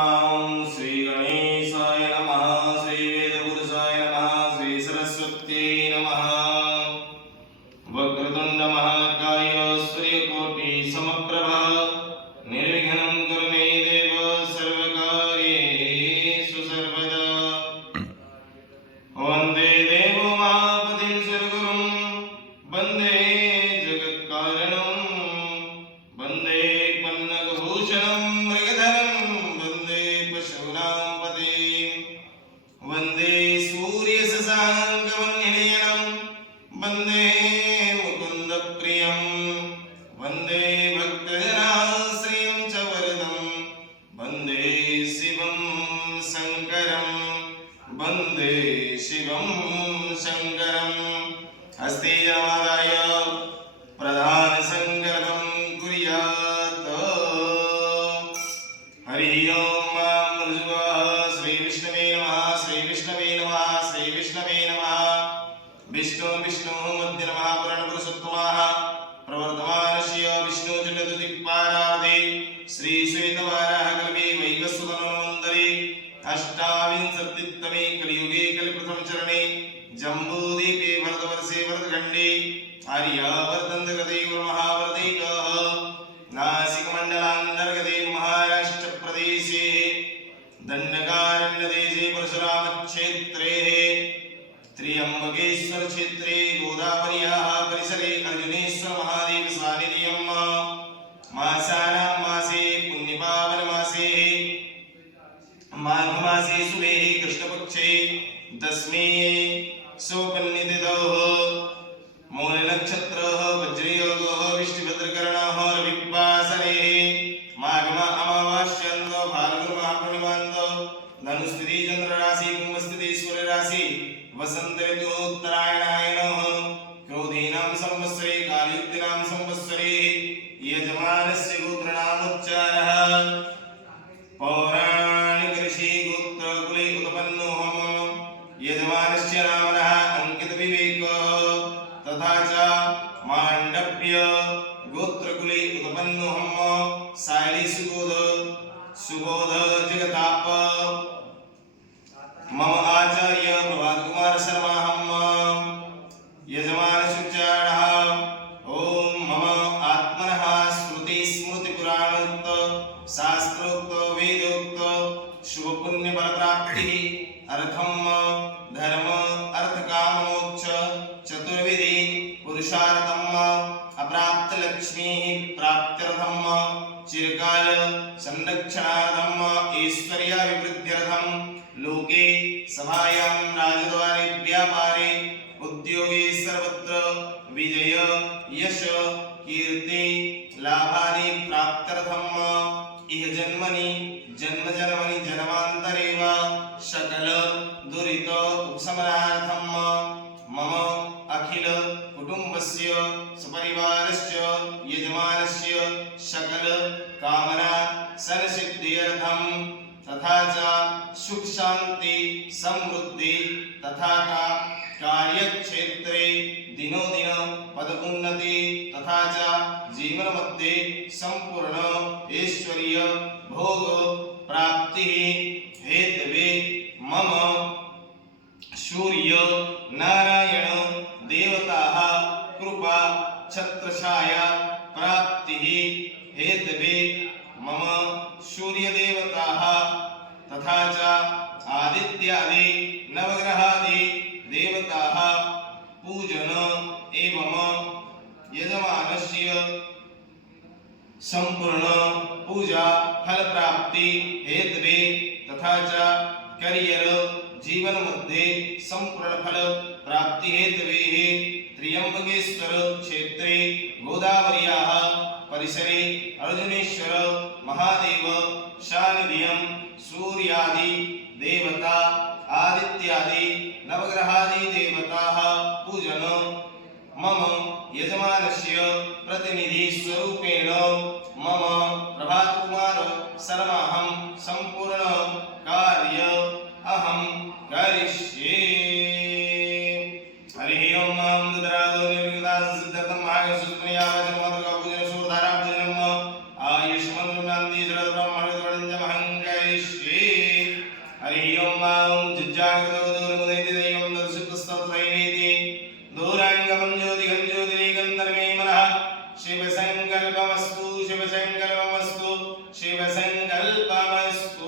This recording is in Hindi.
ओम श्री गणेशाय नमः, श्री वेदपुरुषाय नमः, श्री सरस्वत्यै नमः। वक्रतुंड महाकाय सूर्यकोटि समप्रभ निर्विघ्नं कुरु मे देव सर्वकार्येषु सर्वदा। वन्दे देवो महापतिं सुरगुरुं, वन्दे जगत्कारणं, वन्दे पन्नगभूषणं मृगधरं, वन्दे पशूनां पतिं, वन्दे सूर्यशशाङ्कवन्यनयनं, वन्दे मुकुन्दप्रियं, वन्दे भक्तजनाश्रयं च वरदं, वन्दे शिवं शङ्करं, वन्दे शिवं शङ्करम्। हस्ते जलमादाय प्रधानसङ्कल्पं कुर्यात्। हरि ओं मा श्री विष्णवे नमः, श्री विष्णवे नमः, श्री विष्णवे नमः। विष्णु विष्णु मध्य नमः पुराणपुरुषोत्तमः प्रवर्तमानस्य विष्णुजनदुदिक्पाराधे श्री श्वेतवाराहकल्पे वैवस्वतमन्वन्तरे अष्टाविंशतितमे कलियुगे कलिप्रथम चरणे जम्बूद्वीपे भरतवर्षे भरतखण्डे आर्यावर्तन्तगते महावर्तैकः नासिकमण्डलान्तर्गते महाराष्ट्रप्रदेशे दण्डकारण्यदेशे परशुरामक्षेत्रे त्र्यम्बकेश्वर क्षेत्रे गोदावर्याः परिसरे अर्जुनेश्वर महादेव सान्निध्यं मासानां मासे पुण्यपावनमासे माघमासे शुभे कृष्णपक्षे दशमे सोपन्नितिथौ मूलनक्षत्रः वज्रयोगः विष्णुभद्रकरणः रविवासरे माघमा अमावास्यान्तो फाल्गुनमापूर्णिमान्तो धनुस्थिति चन्द्रराशि कुम्भस्थिति सूर्यराशि वसंत ऋतु उत्तरायणायनः क्रोधीनां संवत्सरे कालयुक्तानां संवत्सरे यजमानस्य गोत्रनामोच्चारः पौराणिक ऋषि गोत्रकुले उत्पन्नोऽहम् यजमानस्य नामनः अंकितविवेकः तथा च माण्डव्य गोत्रकुले उत्पन्नोऽहम् सुबोध जगताप मम आचार्य प्रभात कुमार शर्मा हम यजमान सुचारणः ओम मम आत्मनः स्मृति स्मृति पुराणोक्त शास्त्रोक्त वेदोक्त शुभ पुण्य फल प्राप्ति अर्थम धर्म अर्थ काम मोक्ष चतुर्विधि पुरुषार्थम अप्राप्त लक्ष्मी प्राप्त्यर्थम चिरकाल संरक्षणार्थम ऐश्वर्याभिवृद्ध्यर्थम लोके सभायां राजद्वारे व्यापारे उद्योगे सर्वत्र विजय यश कीर्ति लाभादि प्राप्त्यर्थम इह जन्मनि जन्मनि जन्मान्तरे वा सकल दुरित उपशमनार्थम मम अखिल कुटुम्बस्य सपरिवारस्य यजमानस्य सकल कामना संसिद्ध्यर्थम तथा च सुख शांति समृद्धि तथा कार्यक्षेत्रे दिनो दिन पदोन्नति तथा च जीवन मध्ये संपूर्ण ऐश्वर्य भोग प्राप्ति हेतवे मम सूर्य नारायण देवताः कृपा छत्रछाया प्राप्ति हेतवे मम सूर्य देवताः तथा च आदित्यादि नवग्रहादि देवताः पूजन एवं यजमानस्य संपूर्ण पूजा फल प्राप्ति हेतवे तथा च करियर जीवन मध्ये संपूर्ण फल प्राप्ति हेतवे त्र्यंबकेश्वर क्षेत्रे गोदावर्याः परिसरे अर्जुनेश्वर महादेव सान्निध्यं सूर्यादि देवता आदित्यादि नवग्रहादि देवताः पूजन मम यजमानस्य प्रतिनिधि स्वरूपेण मम प्रभात कुमार शर्माहं संपूर्ण कार्य अहं करिष्ये। हरि ओम दुदरादो निर्विघ्नाः सिद्धर्थं महागणपतिया वचनमातृका पूजन सूरधारा पूजनम् आयुष्मन् नान्दी जगद्ब्रह्माण्ड महं करिष्ये। हरि ओम मां जिज्जाग्रतो दूरमुदैति दैवं दर्शुपुस्तत्रैवेति दूराङ्गमं ज्योतिगं ज्योतिरेकन्तर्मे मनः शिवसङ्कल्पमस्तु शिवसङ्कल्पमस्तु शिवसङ्कल्पमस्तु